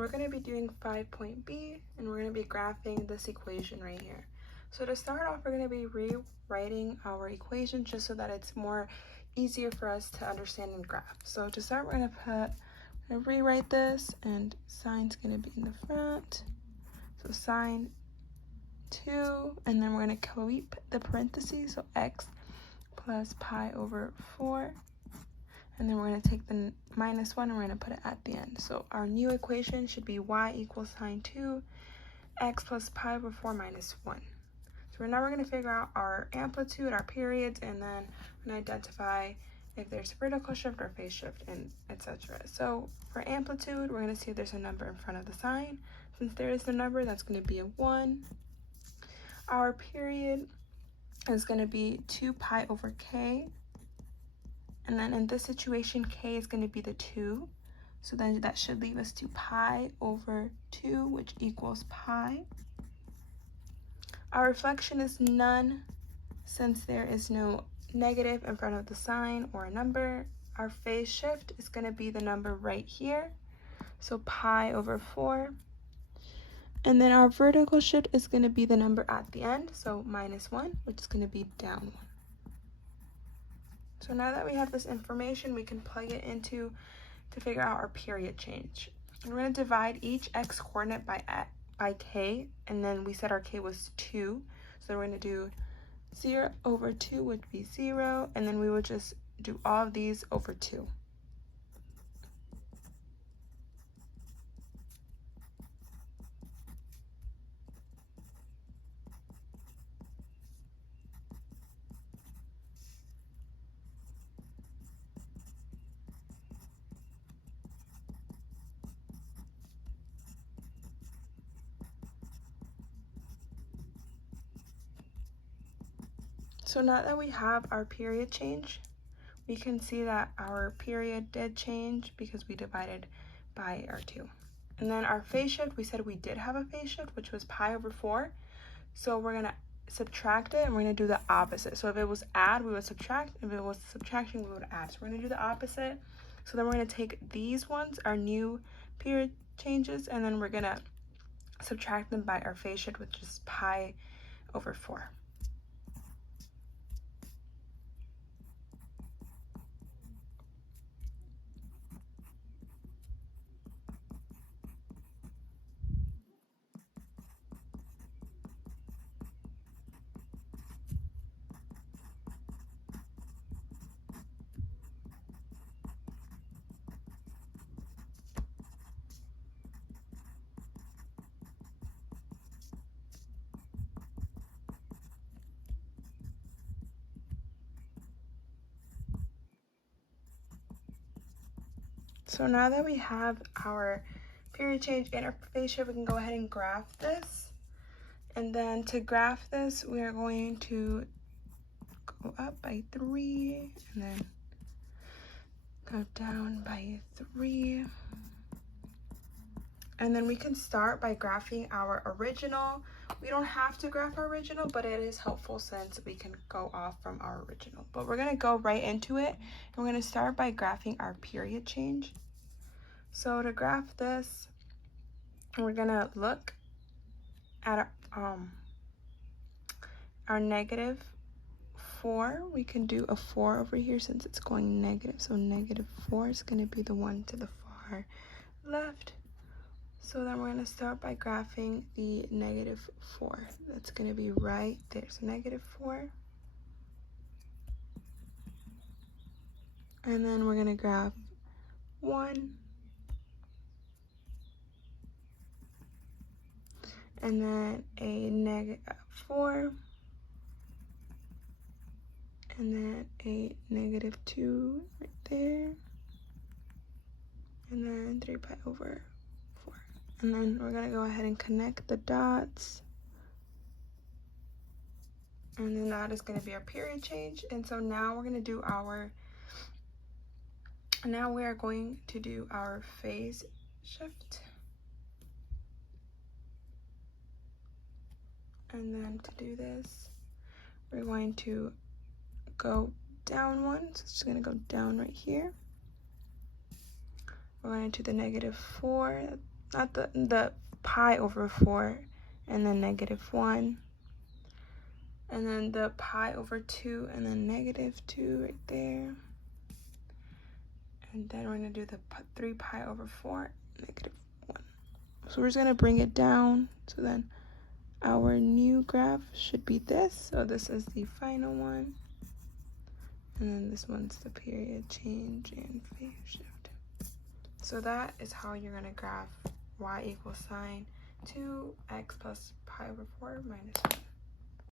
we're going to be doing 5.b, and we're going to be graphing this equation right here. So to start off, we're going to be rewriting our equation just so that it's more easier for us to understand and graph. So to start, we're going to rewrite this, and sign's going to be in the front. So sine 2, and then we're going to keep the parentheses, so x plus pi over 4. And then we're going to take the minus 1 and we're going to put it at the end. So our new equation should be y equals sine 2, x plus pi over 4 minus 1. So now we're going to figure out our amplitude, our periods, and then we're going to identify if there's vertical shift or phase shift, and etc. So for amplitude, we're going to see if there's a number in front of the sign. Since there is a number, that's going to be a 1. Our period is going to be 2 pi over k. And then in this situation, k is going to be the 2. So then that should leave us to pi over 2, which equals pi. Our reflection is none, since there is no negative in front of the sign or a number. Our phase shift is going to be the number right here, so pi over 4. And then our vertical shift is going to be the number at the end, so minus 1, which is going to be down 1. So now that we have this information, we can plug it into to figure out our period change. And we're going to divide each x coordinate by k, and then we said our k was 2. So we're going to do 0 over 2 would be 0, and then we would just do all of these over 2. So now that we have our period change, we can see that our period did change because we divided by our 2. And then our phase shift, we said we did have a phase shift, which was pi over 4. So we're going to subtract it, and we're going to do the opposite. So if it was add, we would subtract. If it was subtraction, we would add. So we're going to do the opposite. So then we're going to take these ones, our new period changes, and then we're going to subtract them by our phase shift, which is pi over 4. So now that we have our period change and our phase shift, we can go ahead and graph this. And then to graph this, we are going to go up by 3, and then go down by 3. And then we can start by graphing our original. We don't have to graph our original, but it is helpful since we can go off from our original. But we're going to go right into it, and we're going to start by graphing our period change. So to graph this, we're going to look at our negative 4. We can do a 4 over here since it's going negative. So negative 4 is going to be the one to the far left. So then we're going to start by graphing the negative 4. That's going to be right there. So negative 4. And then we're going to graph 1. And then a negative 4. And then a negative 2 right there. And then 3 pi over 4. And then we're going to go ahead and connect the dots. And then that is going to be our period change. And so now we're going to do our, now we are going to do our phase shift. And then to do this, we're going to go down 1. So it's just going to go down right here. We're going to the negative 4. not the pi over 4, and then -1, and then the pi over 2, and then -2 right there. And then we're going to do the 3 pi over 4, -1. So we're just going to bring it down. So then our new graph should be this. So this is the final one. And then this one's the period change and phase shift. So that is how you're going to graph y equals sine 2x plus pi over 4 minus 1.